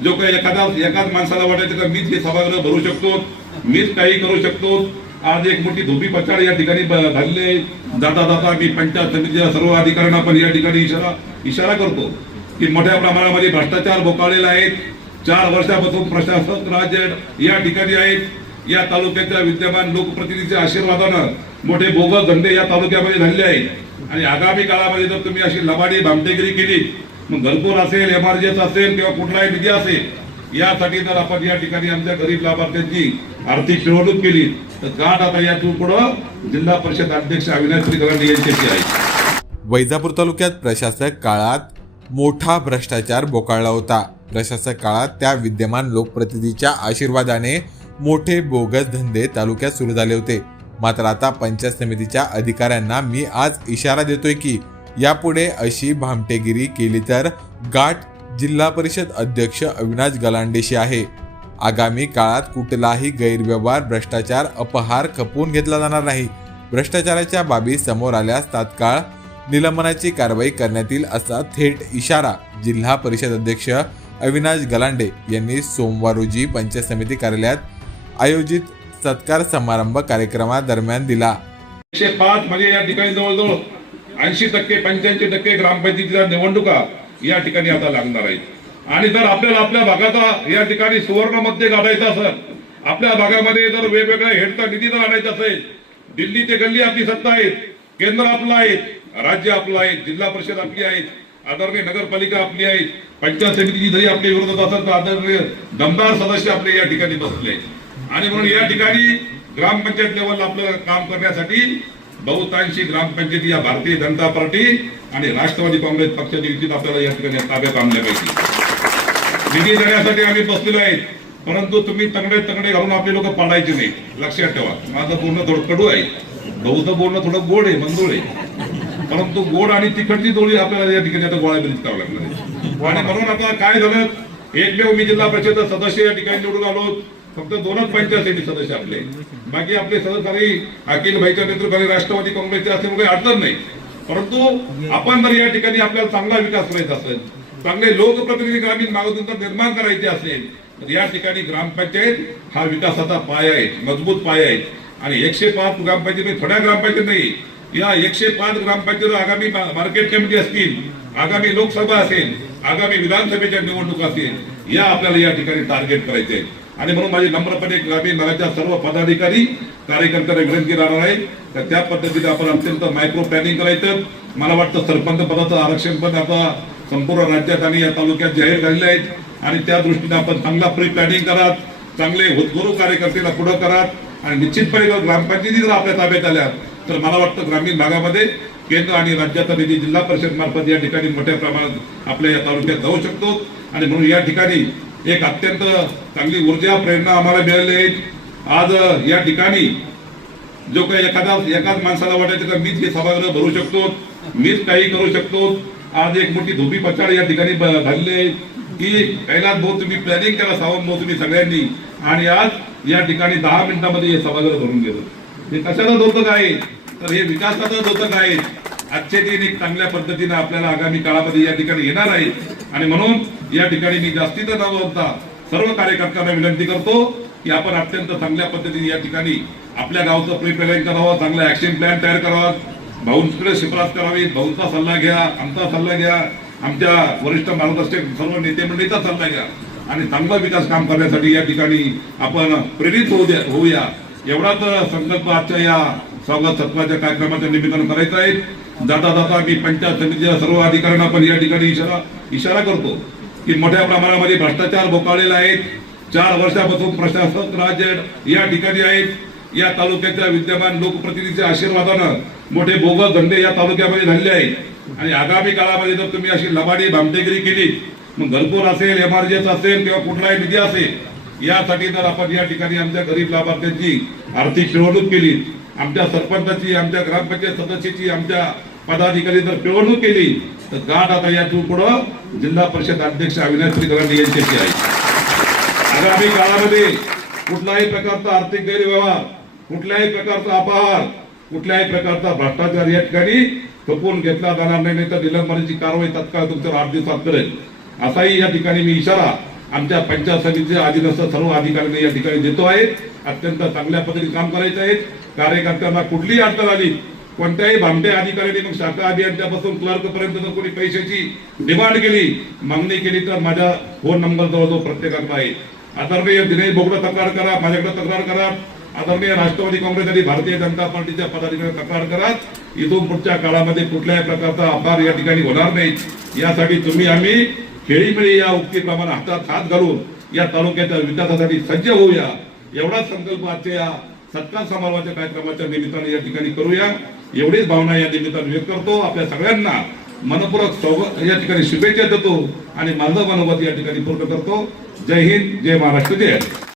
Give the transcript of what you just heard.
जो काही एकाच माणसाला वाटायचं का मीच हे सभागृह भरू शकतो, मीच काही करू शकतो, आज एक मोठी धोबी पछाड या ठिकाणी झालेली. जाता जाता मी पंचायत समितीच्या सर्व अधिकाऱ्यांना पण या ठिकाणी इशारा करतो की मोठ्या प्रमाणामध्ये भ्रष्टाचार बोकाळलेला आहे. 4 वर्षापासून प्रशासक राज्य या ठिकाणी आहेत. या तालुक्याच्या विद्यमान लोकप्रतिनिधीच्या आशीर्वादानं मोठे बोगस धंदे या तालुक्यामध्ये झालेले आहेत. आणि आगामी काळामध्ये जर तुम्ही अशी लबाडी भामटेगिरी केली, मग घरकुल असेल, एमआरजीएस असेल किंवा कुठलाही निधी असेल, यासाठी जर आपण या ठिकाणी आमच्या गरीब लाभार्थ्यांची आर्थिक पिळवणूक केली तर गाठ आता या पुढं जिल्हा परिषद अध्यक्ष अविनाश गलांडे यांच्याशी आहे. वैजापूर तालुक्यात प्रशासक काळात मोठा भ्रष्टाचार बोकाळला होता. प्रशासक काळात त्या विद्यमान लोकप्रतिनिधीच्या आशीर्वादाने मोठे बोगस धंदे तालुक्यात सुरू झाले होते. मात्र आता पंचायत समितीच्या अधिकाऱ्यांना मी आज इशारा देतोय की यापुढे अशी भामटेगिरी केली तर गाठ जिल्हा परिषद अध्यक्ष अविनाश गलांडेशी आहे. आगामी काळात कुठलाही गैरव्यवहार, भ्रष्टाचार, अपहार खपवून घेतला जाणार नाही. भ्रष्टाचाराच्या बाबी समोर आल्यास तात्काळ निलंबनाची कारवाई करण्यात येईल असा थेट इशारा जिल्हा परिषद अध्यक्ष अविनाश गलांडे यांनी सोमवार रोजी पंचायत समिती कार्यालयात आयोजित सत्कार समारंभ कार्यक्रमादरम्यान दिला. 105 म्हणजे या ठिकाणी जवळजवळ 80% 85% ग्रामपंचायतीच्या निवडणुका या ठिकाणी आता लागणार आहेत. आणि जर आपल्याला आपल्या भागाचा या ठिकाणी सुवर्ण मध्य गाठायचा असेल, आपल्या भागामध्ये जर वेगवेगळ्या हेडचा निधी जर आणायचा असेल, दिल्ली ते गल्ली आपली सत्ता आहे, केंद्र आपलं आहे, राज्य आपलं आहे, जिल्हा परिषद आपली आहे, आदरणीय नगरपालिका आपली आहे, पंचायत समितीची जरी आपल्या विरोधात असेल तर आदरणीय दमदार सदस्य आपले या ठिकाणी बसले आहेत. आणि म्हणून या ठिकाणी ग्रामपंचायत लेवलला आपलं काम करण्यासाठी बहुतांशी ग्रामपंचायती या भारतीय जनता पार्टी आणि राष्ट्रवादी काँग्रेस पक्षाच्या युतीत आपल्याला या ठिकाणी ताब्यात आणल्या पाहिजे. निधी देण्यासाठी आम्ही बसलेलो आहेत, परंतु तुम्ही तंगडे घालून आपले लोक पाडायचे नाही. लक्षात ठेवा, माझं बोलणं थोडं कडू आहे, बहुतं बोलणं थोडं गोड आहे, मंदोळ आहे, परंतु गोड आणि तिखटची जोडी आपल्याला या ठिकाणी आता गोळाबेरीज करावं लागणार आहे. आणि म्हणून आता काय झालं, एकमेव मी जिल्हा परिषद सदस्य या ठिकाणी निवडून आलो. फक्त 2च पंचायत समिती सदस्य आपले, बाकी आपले सदस्य अखिल भाईच्या नेतृत्वाखाली राष्ट्रवादी काँग्रेसचे असल्यामुळे अडचण नाही. परंतु आपण जर या ठिकाणी आपल्याला चांगला विकास करायचा असेल, चांगले लोकप्रतिनिधी ग्रामीण भागातून निर्माण करायचे असेल तर या ठिकाणी ग्रामपंचायत हा विकासाचा पाया आहे, मजबूत पाया आहे. आणि 105 ग्रामपंचायत थोड्या ग्रामपंचायत नाही, या 105 ग्रामपंचायत आगामी मार्केट कमिटी असतील, आगामी लोकसभा असेल, आगामी विधानसभेच्या निवडणूक असेल, या आपल्याला या ठिकाणी टार्गेट करायचे आहे. आणि म्हणून माझी नम्रपणे ग्रामीण भागाच्या सर्व पदाधिकारी कार्यकर्त्यांना विनंती राहणार आहे तर त्या पद्धतीने आपण अत्यंत मायक्रो प्लॅनिंग करायचं. मला वाटतं सरपंच पदाचं आरक्षण पण आता संपूर्ण राज्यात आणि या तालुक्यात जाहीर झालेले आहेत आणि त्या दृष्टीने आपण चांगला प्री प्लॅनिंग करा, चांगले होतकरू कार्यकर्त्याला पुढे करा. आणि निश्चितपणे जर ग्रामपंचायती जर आपल्या ताब्यात आल्या तर मला वाटतं ग्रामीण भागामध्ये केंद्र आणि राज्याचा निधी जिल्हा परिषद मार्फत या ठिकाणी मोठ्या प्रमाणात आपल्या या तालुक्यात जाऊ शकतो. आणि म्हणून या ठिकाणी एक अत्यंत चांगली ऊर्जा प्रेरणा आम्हाला मिळाली आहे. आज या ठिकाणी जो काही एकाच माणसाला वाटायचं का मीच हे सभागृह भरू शकतो, मीच काही करू शकतो, आज एक मोठी धोबी पछाड या ठिकाणी झालेली आहे की कैलास भाऊ तुम्ही प्लॅनिंग करा, सावंत भाऊ तुम्ही सगळ्यांनी, आणि आज या ठिकाणी 10 मिनिटांमध्ये हे सभागृह भरून गेलं. हे कशाचं होतं काय, तर हे विकासाचं होतं काय. आजचे दिन एक चांगल्या पद्धतीने आपल्याला आगामी काळामध्ये या ठिकाणी येणार आहे. आणि म्हणून या ठिकाणी मी जास्तीत न बोलता सर्व कार्यकर्त्यांना विनंती करतो की आपण अत्यंत चांगल्या पद्धतीने या ठिकाणी आपल्या गावचं प्री प्लॅनिंग करावं, चांगला ऍक्शन प्लॅन तयार करावा, भाऊंकडे शिफारस करावी, भाऊंचा सल्ला घ्या, आमचा सल्ला घ्या, आमच्या वरिष्ठ महाराष्ट्र सर्व नेते मंडळीचा सल्ला घ्या आणि चांगला विकास काम करण्यासाठी या ठिकाणी आपण प्रेरित होऊया. एवढाच संकल्प आजच्या या स्वागत सत्वाच्या कार्यक्रमाच्या निमित्तानं करायचा आहे. जाता जाता मी पंचायत समितीच्या सर्व अधिकाऱ्यांना पण या ठिकाणी इशारा करतो की मोठ्या प्रमाणामध्ये भ्रष्टाचार बोकाळलेला आहे. 4 वर्षापासून प्रशासक राज्य या ठिकाणी आहेत. या तालुक्याच्या विद्यमान लोकप्रतिनिधीच्या आशीर्वादानं मोठे बोगस धंदे या तालुक्यामध्ये झालेले आहेत. आणि आगामी काळामध्ये जर तुम्ही अशी लबाडी भामटेगिरी केली, मग घरकुल असेल, एमआरजीएस असेल किंवा कुठलाही निधी असेल, यासाठी जर आपण या ठिकाणी आमच्या गरीब लाभार्थ्यांची आर्थिक पिळवणूक केली, आमच्या सरपंचाची, आमच्या ग्रामपंचायत सदस्याची, आमच्या पदाधिकारी जर पिळवणूक केली तर गाठ आता या पुढं जिल्हा परिषद अध्यक्ष अविनाश गलांडे यांच्याशी आहे. आगामी काळामध्ये कुठल्याही प्रकारचा आर्थिक गैरव्यवहार, कुठल्याही प्रकारचा अपहार, कुठल्याही प्रकारचा भ्रष्टाचार या ठिकाणी खपवून घेतला जाणार नाही, तर निलंबनाची कारवाई तत्काळ तुमच्यावर 8 दिवसात करेल असाही या ठिकाणी मी इशारा आमच्या पंचायत समितीचे अधीनस्थ सर्व अधिकाऱ्यांनी या ठिकाणी देतो आहे. अत्यंत चांगल्या पद्धतीने काम करायचं आहे. कार्यकर्त्यांना कुठलीही अडचण आली, कोणत्याही भामट्या अधिकाऱ्यांनी मग शाखा अभियंत्यापासून क्लर्क पर्यंत जर कोणी पैशाची डिमांड केली, मागणी केली तर माझा फोन नंबर जवळजवळ प्रत्येकाकडे आहे. आदरणीय दिनेश बोगडा तक्रार करा, माझ्याकडे तक्रार करा, आदरणीय राष्ट्रवादी काँग्रेस आणि भारतीय जनता पार्टीच्या पदाधिकारी तक्रार करा. इथून पुढच्या काळामध्ये कुठल्याही प्रकारचा अपहार या ठिकाणी होणार नाही. यासाठी तुम्ही आम्ही खेळीमेळी या उक्तीप्रमाणे हातात हात घालून या तालुक्याच्या विकासासाठी सज्ज होऊया, एवढाच संकल्प आजच्या या सत्कार समारंभाच्या कार्यक्रमाच्या निमित्ताने या ठिकाणी करूया. एवढीच भावना या निमित्ताने व्यक्त करतो. आपल्या सगळ्यांना मनपूर्वक स्वागत या ठिकाणी शुभेच्छा देतो आणि माझं मनोगत या ठिकाणी पूर्ण करतो. जय हिंद, जय महाराष्ट्र, जय